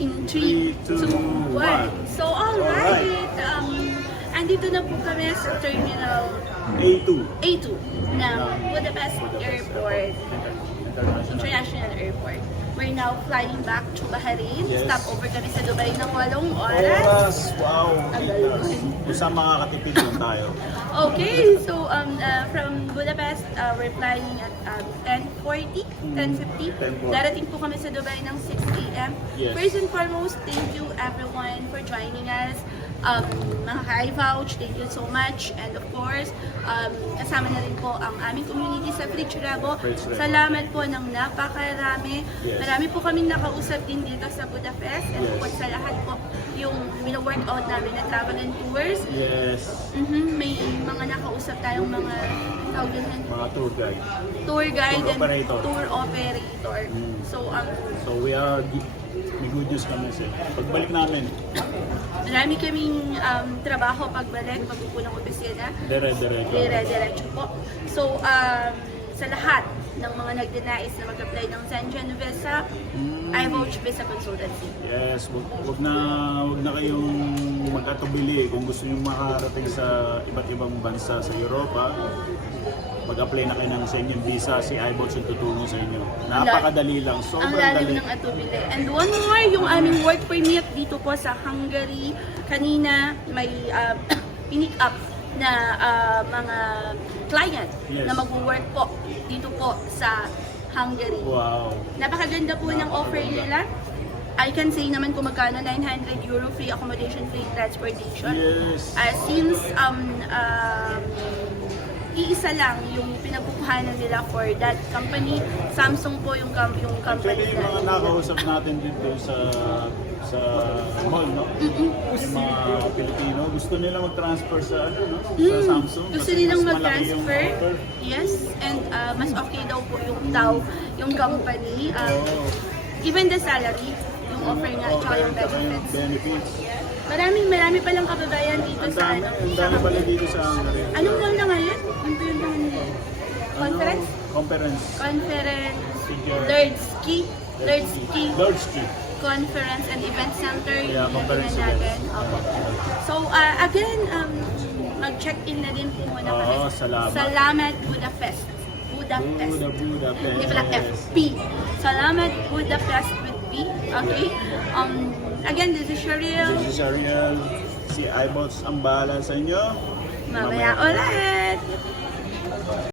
In 3, 2, 1. So, alright. Andito na po kami sa Terminal A2 ng Budapest Airport, International Airport. We're now flying back to Bahrain. Yes. Stopover kami sa Dubai ng 8 oras. Wow! Ang galing. Kung saan makakatipid lang tayo. Okay, so from Budapest, we're flying at 10:40, 10:50. 10:40. Darating po kami sa Dubai ng 6 a.m. Yes. First and foremost, thank you everyone for joining us. Mga ka-iVouch, thank you so much. And of course, kasama na rin po ang aming community sa Fridge Rabo. Fridge Rabo. Salamat po ng napakarami. Yes. Marami po kaming nakausap din dito sa Budapest. And Yes. bukod sa lahat po, yung workout namin na travel and tours. Yes. May mga nakausap tayong mga tawag din yan, Mga tour guide. tour guide Tour and operator. tour operator. So, So we are, may good news kami sir. Pagbalik namin, marami kaming trabaho pagbalik, pagpupo ng opisina. Dire-diretso po. So, sa lahat ng mga nagdinais na mag-apply ng Schengen Visa, iVouch Visa Consultancy. yes, wag na kayong mag-atubili kung gusto niyo makarating sa iba't ibang bansa sa Europa. Mag-apply na kayo ng Schengen Visa, si iVouch yung tutulong sa inyo. Napakadali lang, Ang sobrang lalim dali. ng atubili. And one more, yung aming work permit dito po sa Hungary. Kanina may pinick up na mga client Yes. na mag-work po dito po sa Hungary. Wow. Napakaganda po ng offer nila. I can say naman kung magkano, 900 euro free accommodation, free transportation. Yes. Since iisa lang yung pinagkukuhanan nila for that company, Samsung po yung company Actually, yung mga na. nakausap natin dito sa mall, no? Yung mga Pilipino, gusto nila mag-transfer sa sa Samsung. Gusto kasi nilang mas malaki yung mag-transfer. offer. Yes, and mas okay daw po yung company. Oo. Even the salary, yung offer nga, tsaka yung Tsaka yung benefits. benefits. Marami palang kababayan dito Ang sa dami, ang dami pala dito sa Hungary. Anong mall na ngayon? Yung pinuntahan nila? Conference? Conference. Conference. Sige. Lordsky. Conference and Event Center. Yeah, Yung conference tingnan natin. event. Opo. So, again, mag-check-in na din po muna kami. Oo, salamat. Salamat Budapest. Budapest. Budapest. Hindi pala FP. Salamat Budapest with P. Okay? Again, this is Shariel. Si Shariel, si iBots ang bahala sa inyo. Mamaya ulit.